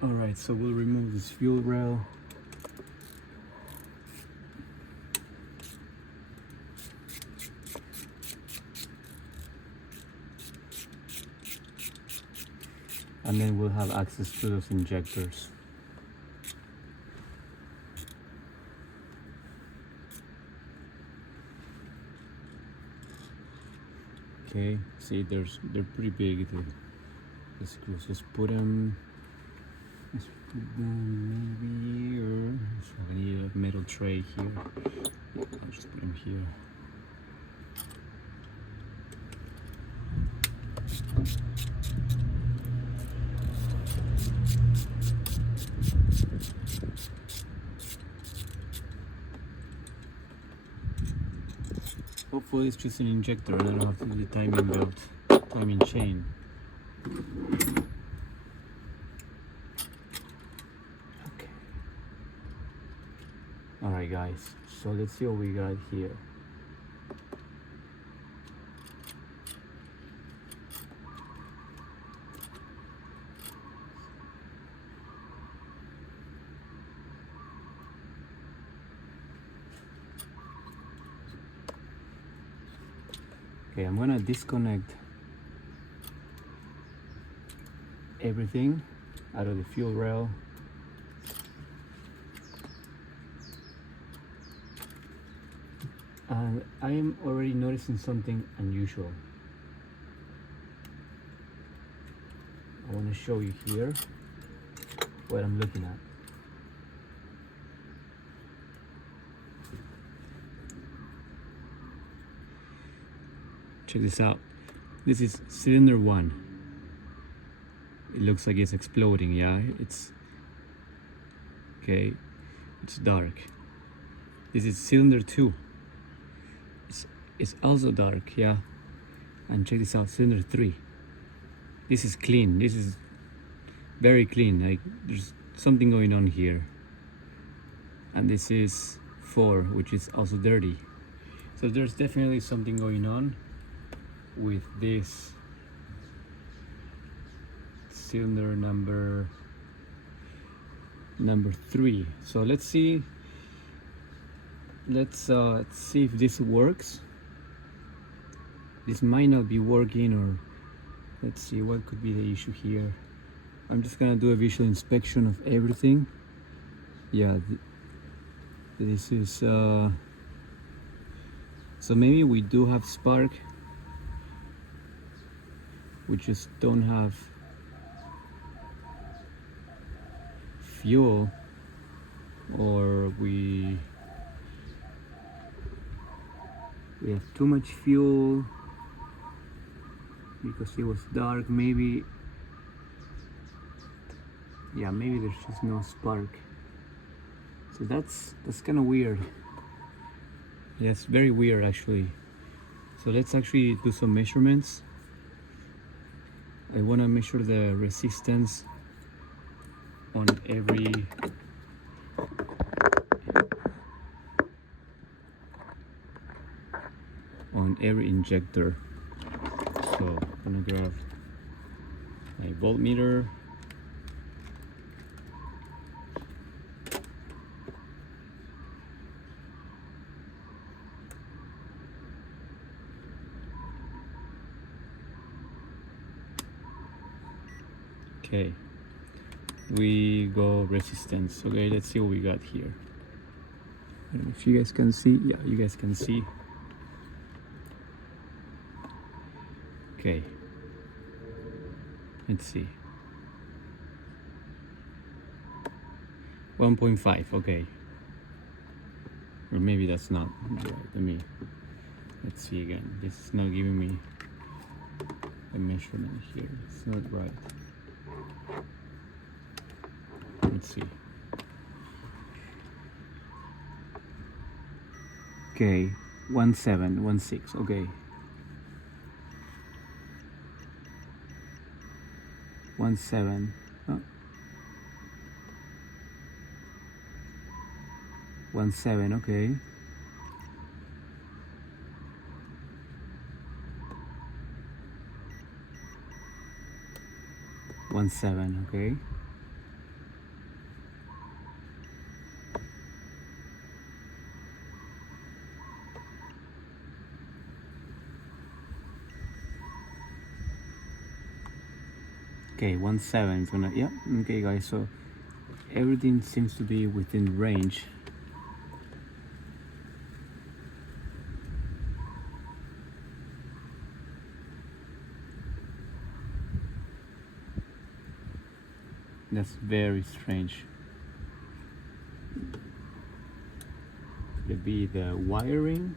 Alright, so we'll remove this fuel rail. And then we'll have access to those injectors. Okay, see, they're pretty big. The screws, just put them. Let's put them maybe here. So I need a metal tray here. I'll just put them here. Hopefully it's just an injector and I don't have to do the timing belt, timing chain. Okay. Alright guys, so let's see what we got here. Okay, I'm gonna disconnect everything out of the fuel rail. And I am already noticing something unusual. I want to show you here what I'm looking at. Check this out. This is cylinder 1. It looks like it's exploding, yeah? It's okay. It's dark. This is cylinder 2. It's also dark, yeah? And check this out, cylinder 3. This is clean. This is very clean. Like there's something going on here. And this is 4, which is also dirty. So there's definitely something going on with this cylinder number 3. So let's see if this works. This might not be working, or let's see what could be the issue here. I'm just gonna do a visual inspection of everything. Yeah, this is so maybe we do have spark. We just don't have fuel, or we have too much fuel because it was dark. Maybe, yeah, maybe there's just no spark. So that's kind of weird. Yeah, it's very weird actually. So let's actually do some measurements. I want to measure the resistance on every injector. So I'm gonna grab my voltmeter. Okay, we go resistance. Okay, let's see what we got here. I don't know if you guys can see. Yeah, you guys can see. Okay, let's see. 1.5. Okay, or maybe that's not right. Let's see again. This is not giving me a measurement here. It's not right. Let's see. Okay, 1716. Okay. 17. 17. Okay. 17. Okay. Okay, 1.7 is gonna, yeah, okay guys, so everything seems to be within range. That's very strange. Could it be the wiring?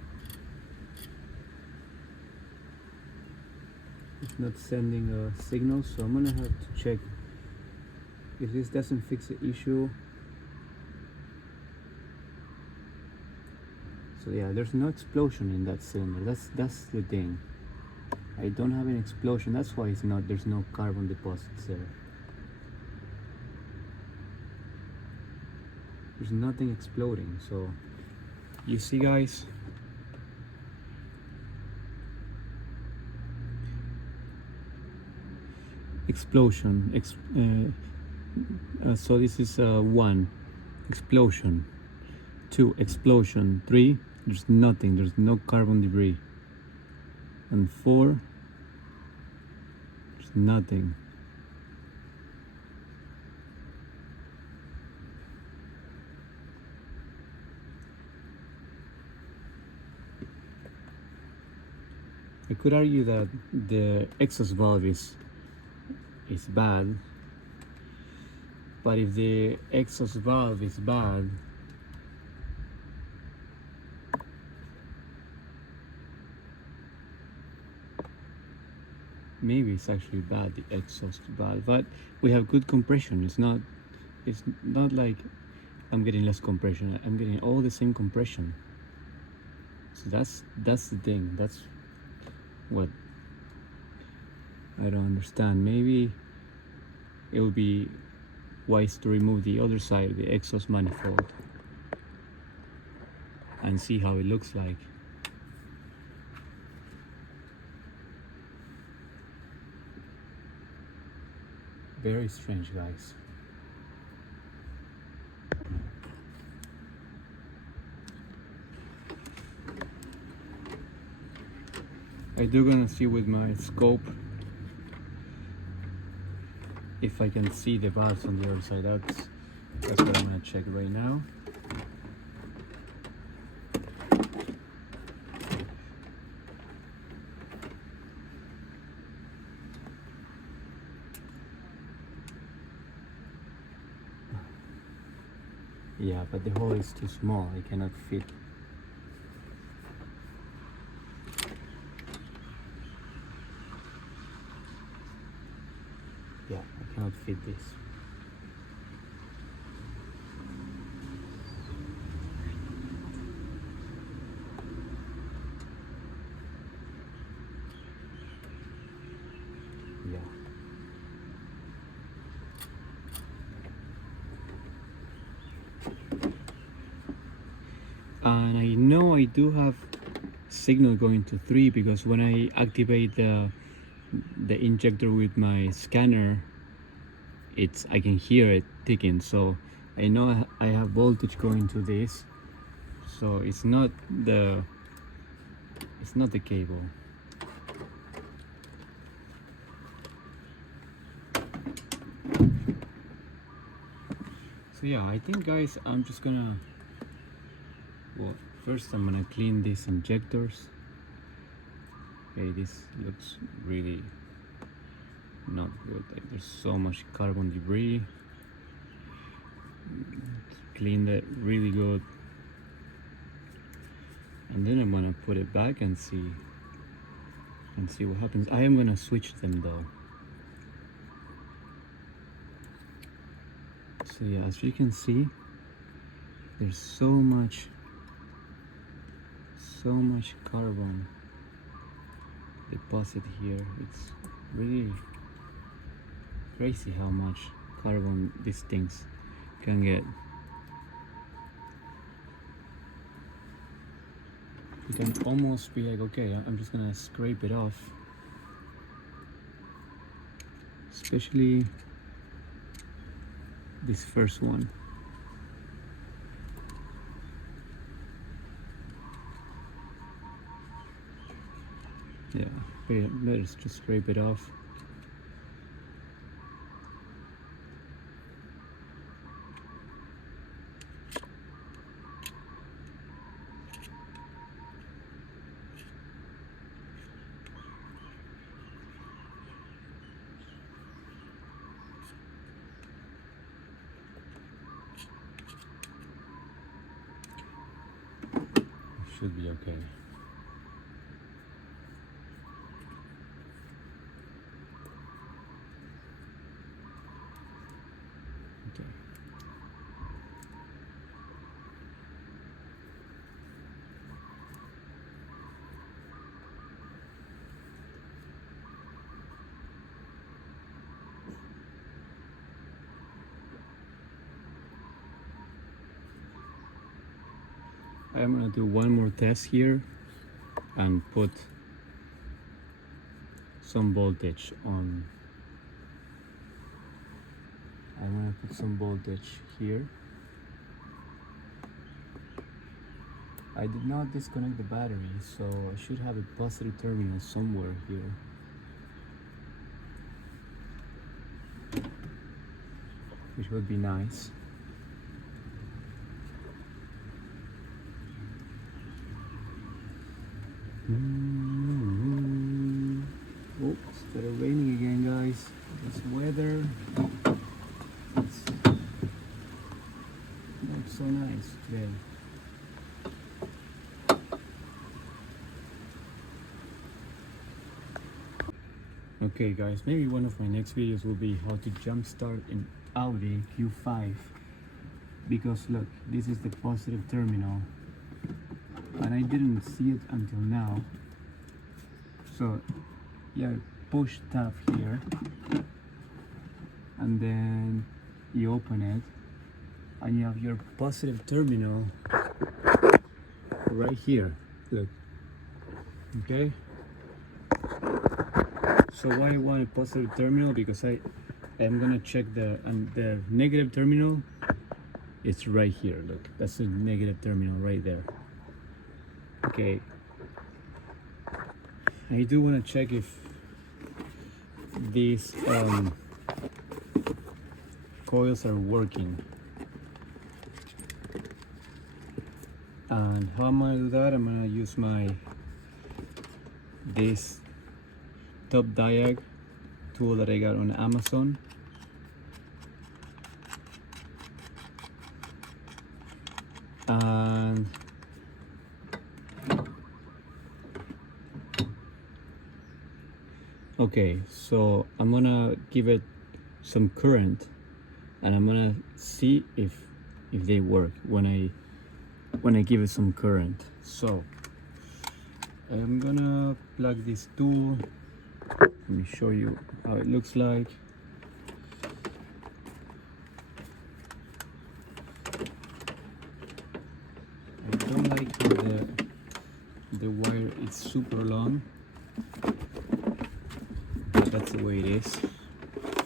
It's not sending a signal, so I'm gonna have to check if this doesn't fix the issue. So yeah, there's no explosion in that cylinder. That's the thing. I don't have an explosion. That's why there's no carbon deposits there. There's nothing exploding. So you see guys, explosion. So this is 1 explosion, 2 explosion, 3 there's nothing, there's no carbon debris, and 4 there's nothing. I could argue that the exhaust valve is bad, but if the exhaust valve is bad, maybe it's actually bad, the exhaust valve, but we have good compression. It's not like I'm getting less compression, I'm getting all the same compression. So that's the thing. That's what I don't understand. Maybe it would be wise to remove the other side of the exhaust manifold and see how it looks like. Very strange, guys. I do gonna see with my scope if I can see the valves on the other side. That's what I'm gonna check right now. Yeah, but the hole is too small. I cannot fit. Yeah, I cannot fit this. Yeah. And I know I do have signal going to 3 because when I activate the injector with my scanner, I can hear it ticking. So I know I have voltage going to this. So it's not the cable. So yeah, I think guys, I'm just gonna, well, first I'm gonna clean these injectors. Okay, this looks really not good. Like there's so much carbon debris. Clean that really good, and then I'm gonna put it back and see what happens. I am gonna switch them though. So yeah, as you can see, there's so much carbon deposit here. It's really crazy how much carbon these things can get. You can almost be like, okay, I'm just gonna scrape it off, especially this first one. Yeah, let's just scrape it off. should be okay. Okay. I'm gonna do one more test here and put some voltage on. I'm gonna put some voltage here. I did not disconnect the battery, so I should have a positive terminal somewhere here. Which would be nice. Oh, it started raining again, guys. This weather, it's not so nice today. Okay guys, maybe one of my next videos will be how to jumpstart an Audi Q5, because look, this is the positive terminal and I didn't see it until now. So yeah, push tab here and then you open it and you have your positive terminal right here, look. Okay, so why I want a positive terminal? Because I am gonna check the negative terminal. It's right here, look, that's the negative terminal right there. Okay, I do want to check if these coils are working. And how am I gonna do that? I'm gonna use this Topdiag tool that I got on Amazon. And okay, so I'm gonna give it some current and I'm gonna see if they work when I give it some current. So I'm gonna plug this tool. Let me show you how it looks like. I don't like how the wire is super long, but that's the way it is.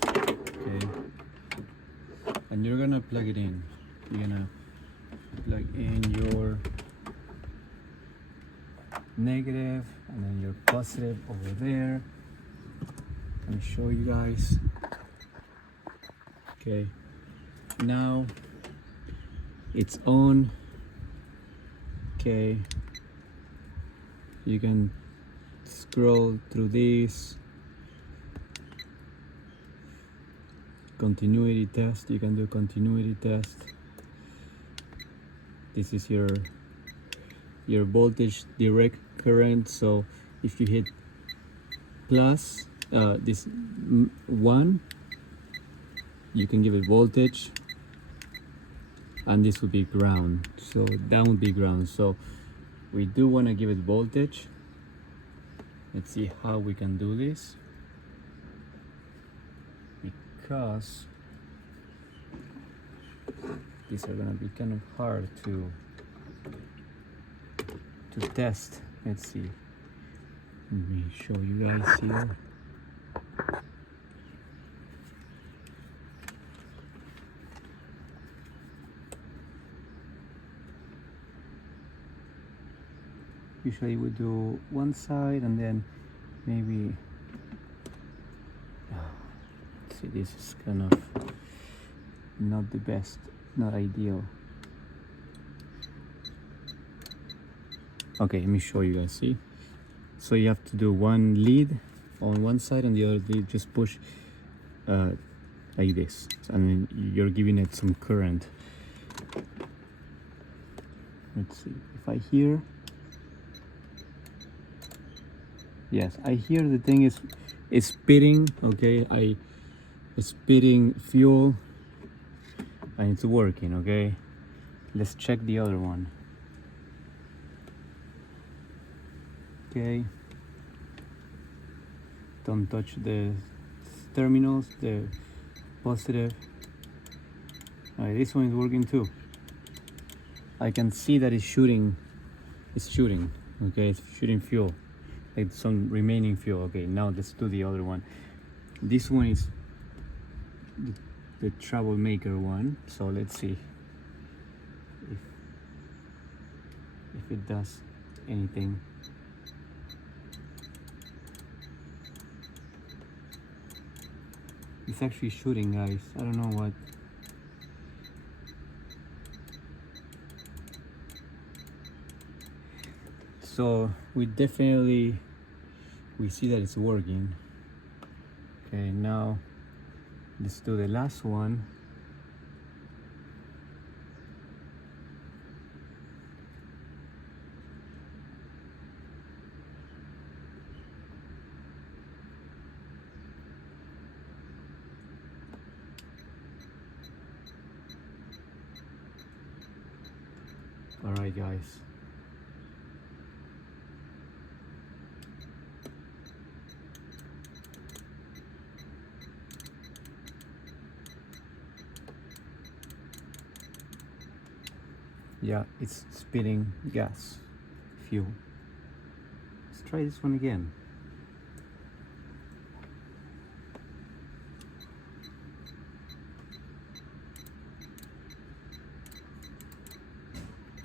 Okay, and you're gonna plug it in. You're gonna plug in your negative and then your positive over there. Let me show you guys. Okay, now it's on. Okay, you can scroll through this. Continuity test, you can do continuity test. This is your voltage direct current. So if you hit plus this 1, you can give it voltage, and this would be ground, so that would be ground. So we do want to give it voltage. Let's see how we can do this, because these are gonna be kind of hard to test. Let's see, let me show you guys here. Usually we do one side and then maybe, see, this is kind of not the best, not ideal. Okay, let me show you guys. See, so you have to do one lead on one side and the other lead just push like this, and then you're giving it some current. Let's see, if I hear Yes, I hear the thing is spitting. Okay, it's spitting fuel and it's working. Okay, let's check the other one. Okay, don't touch the terminals, the positive. Alright, this one is working too. I can see that it's shooting. Okay, it's shooting fuel, like some remaining fuel. Okay, now let's do the other one. This one is the troublemaker one, so let's see if it does anything. It's actually shooting, guys. I don't know what. So we see that it's working. Okay, now let's do the last one. All right, guys. Yeah, it's spitting gas, fuel. Let's try this one again.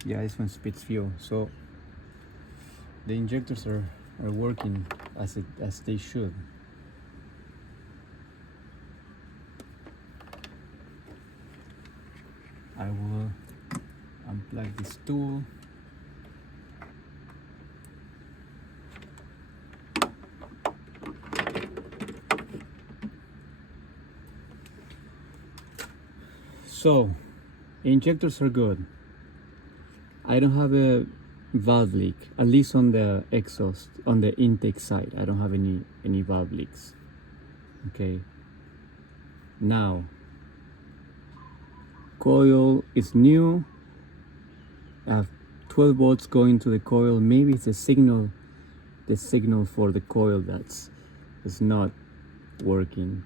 Yeah, this one spits fuel. So the injectors are working as they should. I will unplug this tool. So injectors are good. I don't have a valve leak, at least on the exhaust, on the intake side. I don't have any valve leaks. Okay, now coil is new. I have 12 volts going to the coil. Maybe it's a signal, the signal for the coil that's not working.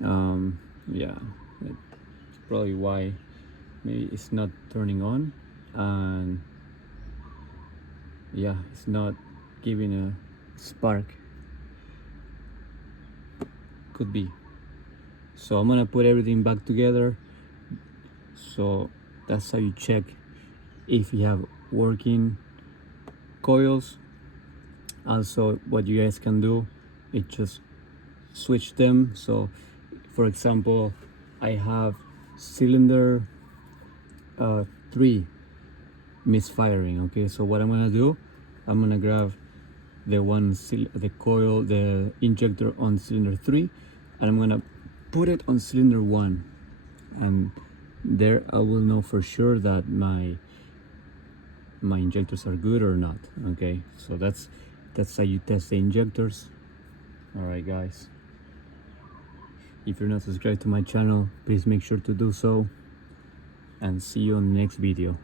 Yeah, that's probably why. Maybe it's not turning on, and yeah, it's not giving a spark. Could be. So I'm gonna put everything back together. So that's how you check if you have working coils. Also, what you guys can do is just switch them. So for example, I have cylinder 3 misfiring. Okay, so what I'm gonna do, I'm gonna grab the coil, the injector on cylinder 3, and I'm gonna put it on cylinder 1, and there I will know for sure that my injectors are good or not. Okay, so that's how you test the injectors. All right, guys, if you're not subscribed to my channel, please make sure to do so, and see you on the next video.